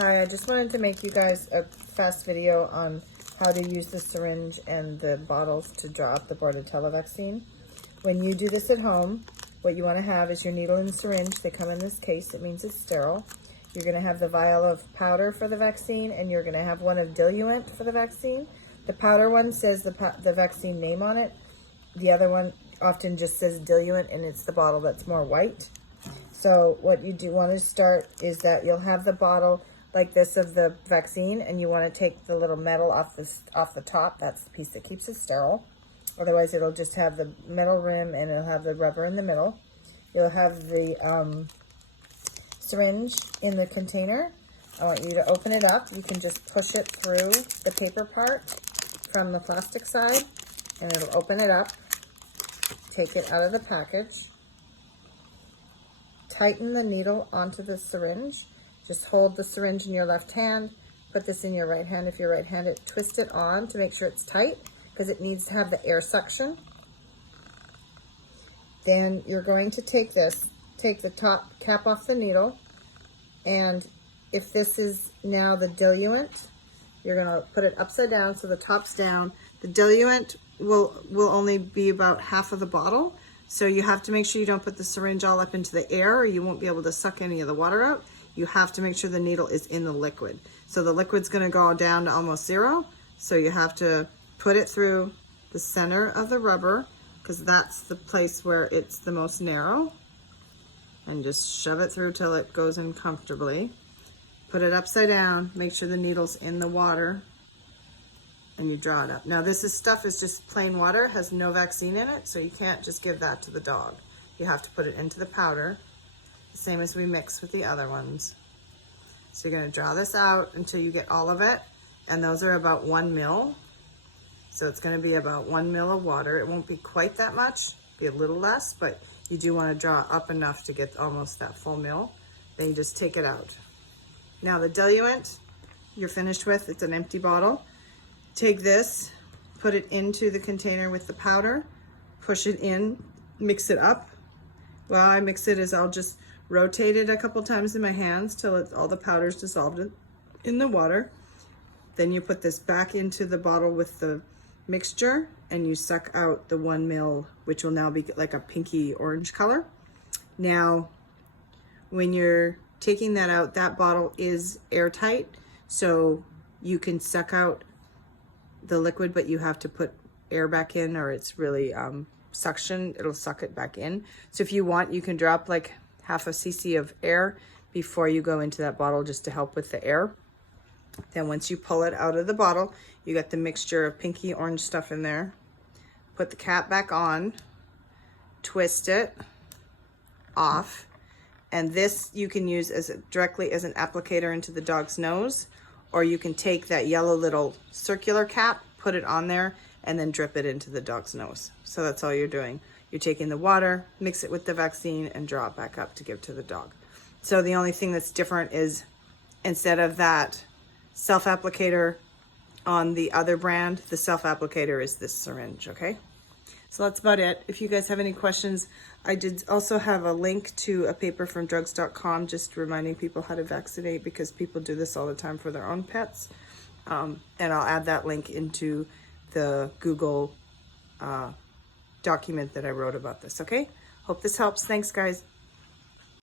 Hi, I just wanted to make you guys a fast video on how to use the syringe and the bottles to draw up the Bordetella vaccine. When you do this at home, what you want to have is your needle and syringe. They come in this case. It means it's sterile. You're going to have the vial of powder for the vaccine, and you're going to have one of diluent for the vaccine. The powder one says the vaccine name on it. The other one often just says diluent, and it's the bottle that's more white. So what you do want to start is that you'll have the bottle like this of the vaccine, and you want to take the little metal off the top. That's the piece that keeps it sterile. Otherwise, it'll just have the metal rim and it'll have the rubber in the middle. You'll have the syringe in the container. I want you to open it up. You can just push it through the paper part from the plastic side, and it'll open it up. Take it out of the package. Tighten the needle onto the syringe. Just hold the syringe in your left hand, put this in your right hand if you're right-handed, twist it on to make sure it's tight because it needs to have the air suction. Then you're going to take the top cap off the needle, and if this is now the diluent, you're gonna put it upside down so the top's down. The diluent will only be about half of the bottle, so you have to make sure you don't put the syringe all up into the air or you won't be able to suck any of the water out. You have to make sure the needle is in the liquid. So the liquid's gonna go down to almost zero. So you have to put it through the center of the rubber because that's the place where it's the most narrow. And just shove it through till it goes in comfortably. Put it upside down, make sure the needle's in the water, and you draw it up. Now stuff is just plain water, has no vaccine in it, so you can't just give that to the dog. You have to put it into the powder, the same as we mix with the other ones. So you're gonna draw this out until you get all of it, and those are about 1 ml. So it's gonna be about 1 ml of water. It won't be quite that much, be a little less, but you do wanna draw up enough to get almost that full ml. Then you just take it out. Now the diluent you're finished with, it's an empty bottle. Take this, put it into the container with the powder, push it in, mix it up. While I mix it is I'll just rotate it a couple times in my hands till all the powder's dissolved in the water. Then you put this back into the bottle with the mixture and you suck out the 1 ml, which will now be like a pinky orange color. Now, when you're taking that out, that bottle is airtight, so you can suck out the liquid, but you have to put air back in or it's really suction, it'll suck it back in. So if you want, you can drop like half a cc of air before you go into that bottle just to help with the air. Then once you pull it out of the bottle, you got the mixture of pinky orange stuff in there. Put the cap back on, twist it off, and this you can use directly as an applicator into the dog's nose, or you can take that yellow little circular cap, put it on there, and then drip it into the dog's nose. So that's all you're doing. You're taking the water, mix it with the vaccine, and draw it back up to give to the dog. So the only thing that's different is instead of that self-applicator on the other brand, the self-applicator is this syringe, okay? So that's about it. If you guys have any questions, I did also have a link to a paper from drugs.com just reminding people how to vaccinate because people do this all the time for their own pets. And I'll add that link into the Google document that I wrote about this, okay? Hope this helps. Thanks, guys.